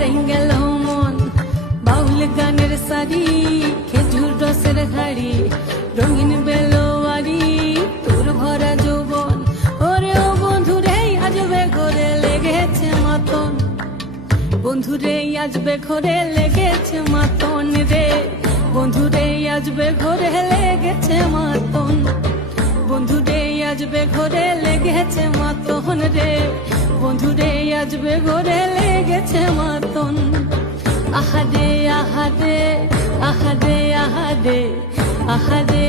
হারাই গেল মন বাউল গানের সারি খেজুর রসের হাড়ি রঙিন বেলোয়ারি তোর ভরা যৌবন ওরে ও বন্ধুরে আজবে ঘরে লেগেছে মাতন বন্ধুরে আজবে ঘরে লেগেছে মাতন রে বন্ধুরে আজবে ঘরে লেগেছে মাতন বন্ধুরে আজবে ঘরে লেগেছে মাতন রে বন্ধুরে আজবে ঘরে লেগেছে মাতন আহারে আহারে আহারে আহারে আহারে